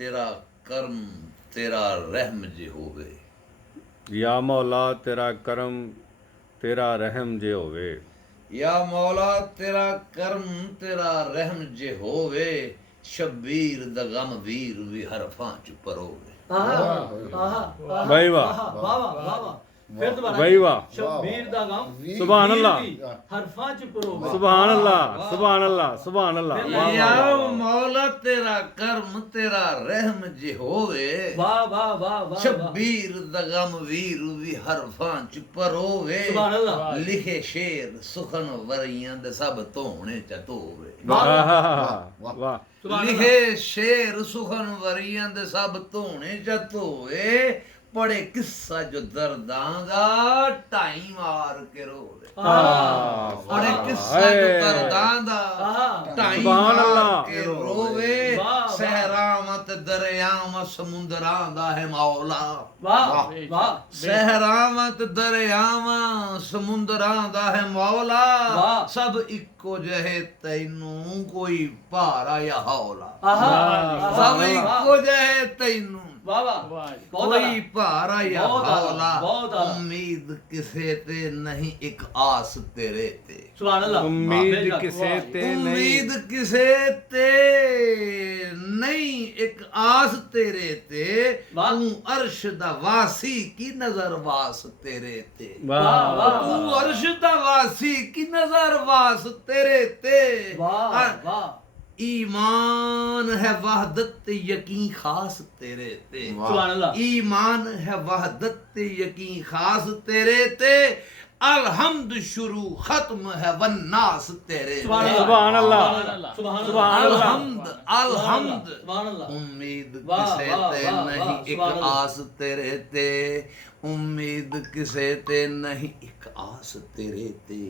तेरा करम तेरा रहम जे होवे। या मौला तेरा करम तेरा रहम जे होवे। या मौला तेरा करम तेरा रहम जे होवे, शब्बीर दा गम वीर भी हरफां च परोवे। भाई वाह फिर दोबारा भाई वाह शब्बीर दा गम सुभान अल्लाह हरफां च परोवे। सुभान अल्लाह सुभान अल्लाह सुभान अल्लाह वाह या वाह वाह मौला तेरा करम तेरा रहम जे होवे, वाह वाह वाह वाह शब्बीर दा गम वीर भी हरफां च परोवे। सुभान अल्लाह। लिखे शेर सुखन वरियां दे सब धोने च धोवे। वाह वाह सुभान लिखे शेर सुखन वरियां दे सब धोने च धोवे। पढ़े किस्सा जो दर्दां दा टाई मार के रोवे। पढ़े किस्सा जो दर्दां दा टाई सुभान मार अल्लाह। के रोवे। वाह। सहरावत दरियावां समुंदरां दा है मौला। वाह वाह सहरावत दरियावां समुंदरां दा है मौला। वाह। सब इक्को जहे तैनू कोई भारा या हौला। सब वाह इक्को जहे तैनू वाह वाह बहुत कोई आला। भारा या बहुत आला, हौला। बहुत आला। उम्मीद किसे ते नहीं एक आस तेरे ते। सुभान अल्लाह। उम्मीद बेशक, किसे वाह। ते नहीं उम्मीद किसे ते नहीं एक आस तेरे ते। वाह। तू अर्श दा वासी की नजर वास तेरे ते। वाह वाह तू अर्श दा वासी की नजर वास तेरे ते। वाह वाह ईमान है वहदत यकीन खास तेरे ते। सुभान अल्लाह। ईमान है वहदत यकीन खास तेरे ते। अलहम्द शुरू खत्म है वन्नास तेरे ते। सुभान अल्लाह सुभान सुभान अल्लाह। अलहम्द अलहम्द। सुभान अल्लाह। उम्मीद वाह, किसे वाह, ते वाह, नहीं वाह, एक सुभान अल्लाह। आस तेरे ते। उम्मीद किसे ते नहीं एक आस तेरे ते।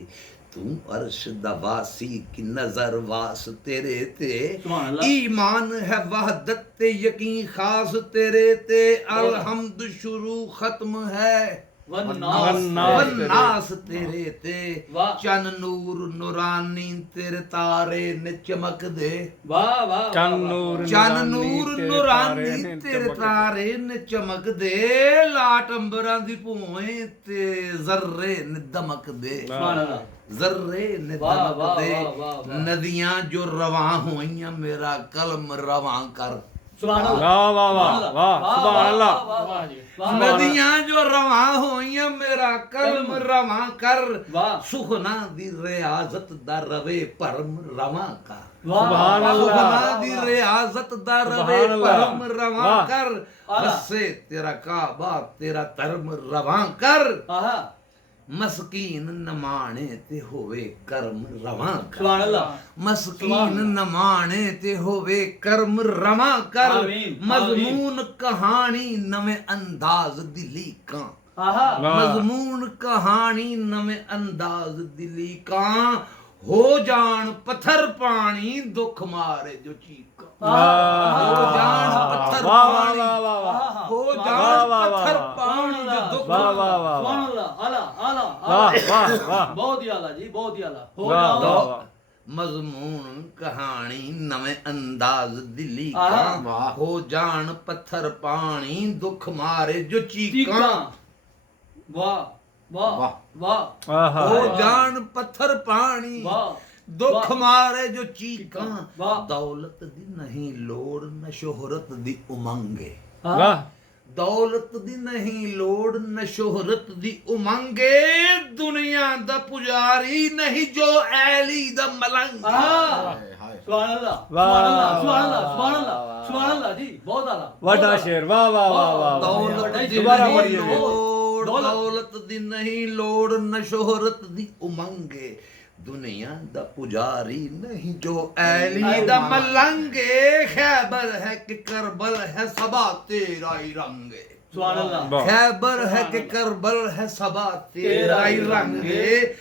तू अर्श दा वासी की नजर वास तेरे ते। सुभान अल्लाह। ईमान है वहदत यकीन खास तेरे ते। अलहम्द शुरू खत्म है वन्नास तेरे ते। वाह। चन नूर नूरानी तेरे तारे ने चमक दे। वाह वाह चन नूर चन नूर नूरानी ने तेरे चमक- तारे ने चमक दे। लाट अंबरां दी भूए ते जर्रे ने दमक दे। सुभान अल्लाह। जर्रे ने वाह, दमक वाह, दे। वाह, वाह, वाह। नदियां जो रवां होइयां मेरा कलम रवां कर। सुभान अल्लाह। वाह वाह वाह वाह सुभान अल्लाह वाह जी। नदियां जो रवां होइयां मेरा कलम रवां कर। वाह। सुखना दी रियाजत दा रवे परम रवां कर। सुभान अल्लाह। सुखना दी रियाजत दा रवे सुभान अल्लाह। परम रवां वाह। कर। आला। हसे तेरा काबा तेरा धर्म रवां कर। आहा मस्कीन नमाणे ते होवे कर्म रवां कर। सुभान अल्लाह। मस्कीन नमाणे ते होवे कर्म रवां कर। आमीन, मजमून कहानी नवे अंदाज दिली का। आहा वाह। मजमून कहानी नवे अंदाज दिली का। हो जान पत्थर पानी दुख मारे जो चीका। हो जान पत्थर वाह वाह पानी। वाह वाह वाह हो वाह, जान वाह, पत्थर वाह। पानी जो दुख वाह वाह वाह सुभान वाह अल्लाह। आला आला वाह वाह वाह बहुत ही आला जी, बहुत ही आला। हो वाह जाओ। वाह वाह मजमून कहानी नवे अंदाज दिली आहा। का। हो जान पत्थर पानी दुख मारे जो चीका। चीका। वाह वाह वाह आहा हो जान पत्थर पानी वाह दुख वाह। मारे जो चीका। वाह। दौलत दी नहीं लोड़ न शोहरत दी उमंगे। वाह दौलत दी नहीं लोड़ न शोहरत दी उमंगे। दुनिया दा पुजारी नहीं जो ऐली दा मलंग। आहा सुभान अल्लाह। वाह, सुभान अल्लाह। सुभान अल्लाह। वाह, सुभान अल्लाह। वाह, सुभान अल्लाह जी, बहुत आला। वड्डा बहुत शेर वाह वाह वाह वाह वाह दौलत दी दोबारा नहीं पढ़िए जी। लोड़ दौलत। दौलत दी नहीं लोड़ न शोहरत दी उमंगे। दुनिया दा पुजारी नहीं जो ऐली दा मलंगे। खैबर है कि करबल है सबा तेरा ही रंगे। सुभान अल्लाह। वाह। खैबर है कि करबल है सबा तेरा ही रंगे।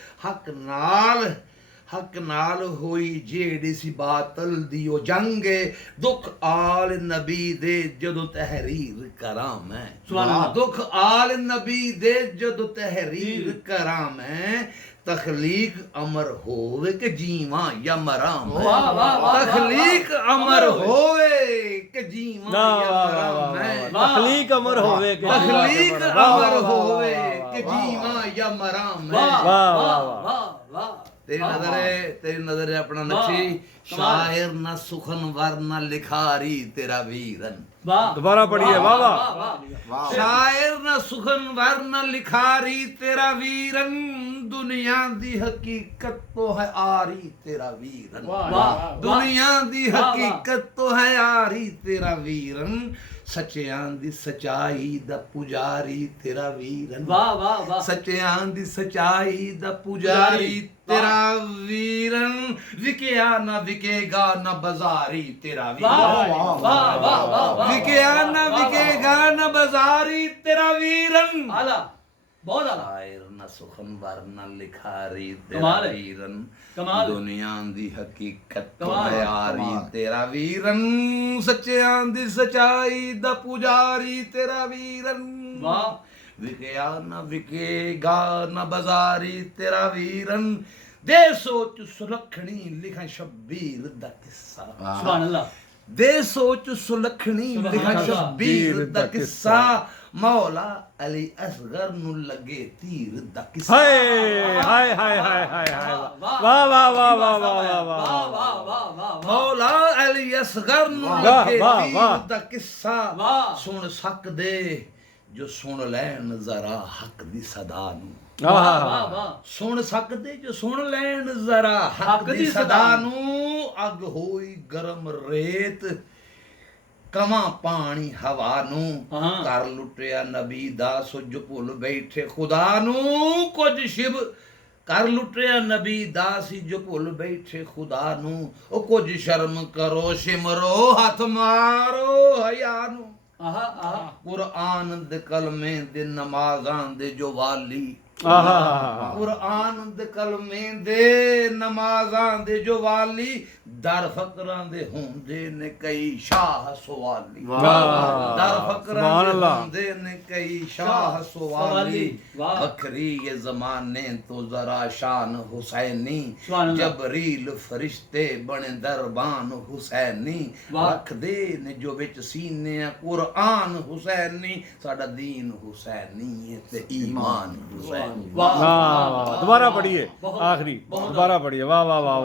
हक नाल होई जेड़ी सी बातल दियो जंगे। दुख आल नबी दे जदों तहरीर करां मैं। सुभान अल्लाह। दुख आल नबी दे जदों तहरीर करां मैं। तखलीक अमर होवे के जीवा या मरा मैं। वाह, वाह, वाह, तखलीक वाह, वाह। अमर होवे के ਜੀਵਾਂ ਵਾਹ ਜਾਂ ਵਾਹ ਮਰਾਂ ਵਾਹ ਮੈਂ ਵਾਹ ਤਖਲੀਕ ਅਮਰ ਹੋਵੇ ਕਿ ਤਖਲੀਕ ਅਮਰ ਹੋਵੇ ਕਿ ਵਾਹ। ਜੀਵਾਂ ਜਾਂ ਮਰਾਂ ਵਾਹ ਮੈਂ ਵਾਹ, ਵਾਹ ਵਾਹ। ਵਾਹ ਵਾਹ ਤੇਰੀ ਵਾਹ, ਨਜ਼ਰ ਹੈ ਤੇਰੀ ਨਜ਼ਰ ਹੈ ਆਪਣਾ ਵਾਹ, ਨਕਸ਼ੀ ਕਮਾਲ। ਸ਼ਾਇਰ ਨਾ ਸੁਖਨ ਵਰ ਨਾ ਲਿਖਾਰੀ ਤੇਰਾ ਵੀਰਨ ਵਾਹ ਦੁਬਾਰਾ ਪੜ੍ਹੀਏ, ਵਾਹ, ਵਾਹ। ਵਾਹ ਸ਼ਾਇਰ ਨਾ ਸੁਖਨ ਵਰ ਨਾ ਲਿਖਾਰੀ ਤੇਰਾ ਵੀਰਨ ਦੁਨੀਆ ਦੀ ਹਕੀਕਤ ਤੋਂ ਹੈ ਆਰੀ ਤੇਰਾ ਵੀਰਨ ਵਾਹ ਦੁਨੀਆ ਦੀ ਵਾਹ, ਵਾਹ। ਹਕੀਕਤ ਤੋਂ ਹੈ ਆਰੀ ਤੇਰਾ ਵੀਰਨ ਸੱਚਿਆਂ ਦੀ ਸਚਾਈ ਦਾ ਪੁਜਾਰੀ ਤੇਰਾ ਵੀਰਨ ਵਾਹ ਵਾਹ ਵਾਹ ਸੱਚਿਆਂ ਦੀ ਸਚਾਈ ਦਾ ਪੁਜਾਰੀ ਤੇਰਾ ਵੀਰਨ ਵਿਕਿਆ ਨਾ ਵਿਕੇਗਾ ਨਾ ਬਾਜ਼ਾਰੀ ਤੇਰਾ ਵਾਹ ਵੀਰਨ ਵਾਹ ਵਾਹ ਵਾਹ ਵਾਹ ਵਿਕਿਆ ਨਾ ਵਿਕੇਗਾ ਨਾ ਬਾਜ਼ਾਰੀ ਤੇਰਾ ਵੀਰਨ ਆਲਾ ਬਹੁਤ ਆਲਾ ਸ਼ਾਇਰ ਨਾ ਸੁਖਨ ਵਰ ਨਾ ਲਿਖਾਰੀ ਕਮਾਲ ਤੇਰਾ ਹੈ। ਵੀਰਨ ਕਮਾਲ। ਦੁਨੀਆ ਦੀ ਹਕੀਕਤ ਤੋਂ ਕਮਾਲ। ਯਾਰੀ ਤੇਰਾ ਵੀਰਨ ਸੱਚਿਆਂ ਦੀ ਸਚਾਈ ਦਾ ਪੁਜਾਰੀ ਤੇਰਾ ਵੀਰਨ ਵਾਹ ਵਿਕਿਆ ਨਾ ਵਿਕੇਗਾ ਨਾ ਬਾਜ਼ਾਰੀ ਤੇਰਾ ਵੀਰਨ ਦੇ ਸੋਚ ਸੁਲੱਖਣੀ ਲਿਖਾਂ ਸ਼ਬੀਰ ਦਾ ਕਿੱਸਾ ਸੁਭਾਨ ਅੱਲਾਹ ਦੇ ਸੋਚ ਸੁਲੱਖਣੀ ਸੁਭਾਨ ਲਿਖਾਂ ਅੱਲਾਹ। ਸ਼ਬੀਰ ਦਾ ਕਿੱਸਾ ਮੌਲਾ ਅਲੀ ਅਸਗਰ ਨੂੰ ਲੱਗੇ ਤੀਰ ਦਾ ਕਿੱਸਾ ਹਾਏ ਹਾਏ ਹਾਏ ਹਾਏ ਹਾਏ ਹਾਏ ਵਾਹ ਵਾਹ ਵਾਹ ਵਾਹ ਵਾਹ ਵਾਹ ਵਾਹ ਵਾਹ ਵਾਹ ਵਾਹ ਵਾਹ ਮੌਲਾ ਅਲੀ ਅਸਗਰ ਨੂੰ ਵਾਹ, ਲੱਗੇ ਵਾਹ, ਤੀਰ ਵਾਹ। ਦਾ ਕਿੱਸਾ ਵਾਹ। ਸੁਣ ਸਕਦੇ ਜੋ ਸੁਣ ਲੈਣ ਜ਼ਰਾ ਹੱਕ ਦੀ ਸਦਾ ਨੂੰ ਵਾਹ ਵਾਹ ਵਾਹ ਸੁਣ ਸਕਦੇ ਜੋ ਸੁਣ ਲੈਣ ਜ਼ਰਾ ਹੱਕ ਦੀ ਸਦਾ ਨੂੰ ਅੱਗ ਹੋਈ ਗਰਮ ਰੇਤ ਕਮਾ ਪਾਣੀ ਹਵਾ ਨੂੰ ਹਾਂ। ਕਰ ਲੁੱਟਿਆ ਨਬੀ ਦਾ ਸੁੱਜ ਭੁੱਲ ਬੈਠੇ ਖੁਦਾ ਨੂੰ ਕੁਝ ਸ਼ਿਵ ਕਰ ਲੁੱਟਿਆ ਨਬੀ ਦਾ ਸੀ ਜੋ ਭੁੱਲ ਬੈਠੇ ਖੁਦਾ ਨੂੰ ਉਹ ਕੁਝ ਸ਼ਰਮ ਕਰੋ ਸਿਮਰੋ ਹੱਥ ਮਾਰੋ ਹਯਾ ਨੂੰ ਆਹਾ ਆਹਾ ਕੁਰਾਨ ਦੇ ਕਲਮੇ ਦੇ ਨਮਾਜ਼ਾਂ ਦੇ ਜੋ ਵਾਲੀ ਆਹਾ ਕੁਰਾਨ ਦੇ ਕਲਮੇ ਦੇ ਨਮਾਜ਼ਾਂ ਦੇ ਜੋ ਵਾਲੀ ਦਰ ਫਕਰਾਂ ਦੇ ਹੁੰਦੇ ਨੇ ਕਈ ਸ਼ਾਹ ਸਵਾਲੀ ਵਾਹ। ਦਰ ਫਕਰਾਂ ਸੁਭਾਨ ਦੇ ਅੱਲਾਹ। ਹੁੰਦੇ ਨੇ ਕਈ ਸ਼ਾਹ ਸਵਾਲੀ ਵਾਹ। ਬਖਰੀ ਇਹ ਜ਼ਮਾਨੇ ਤੋਂ ਜ਼ਰਾ ਸ਼ਾਨ ਹੁਸੈਨੀ ਸੁਭਾਨ ਅੱਲਾਹ। ਜਬਰੀਲ ਫਰਿਸ਼ਤੇ ਬਣੇ ਦਰਬਾਨ ਹੁਸੈਨੀ ਵਾਹ। ਰੱਖਦੇ ਨੇ ਜੋ ਵਿੱਚ ਸੀਨੇ ਆ ਕੁਰਾਨ ਹੁਸੈਨੀ ਸਾਡਾ ਦੀਨ ਹੁਸੈਨੀ ਹੈ ਤੇ ਈਮਾਨ ਹੁਸੈਨੀ ਵਾਹ ਵਾਹ ਵਾਹ ਦੁਬਾਰਾ ਪੜ੍ਹੀਏ ਆਖਰੀ ਦੁਬਾਰਾ ਪੜ੍ਹੀਏ ਵਾਹ ਵਾਹ ਵਾਹ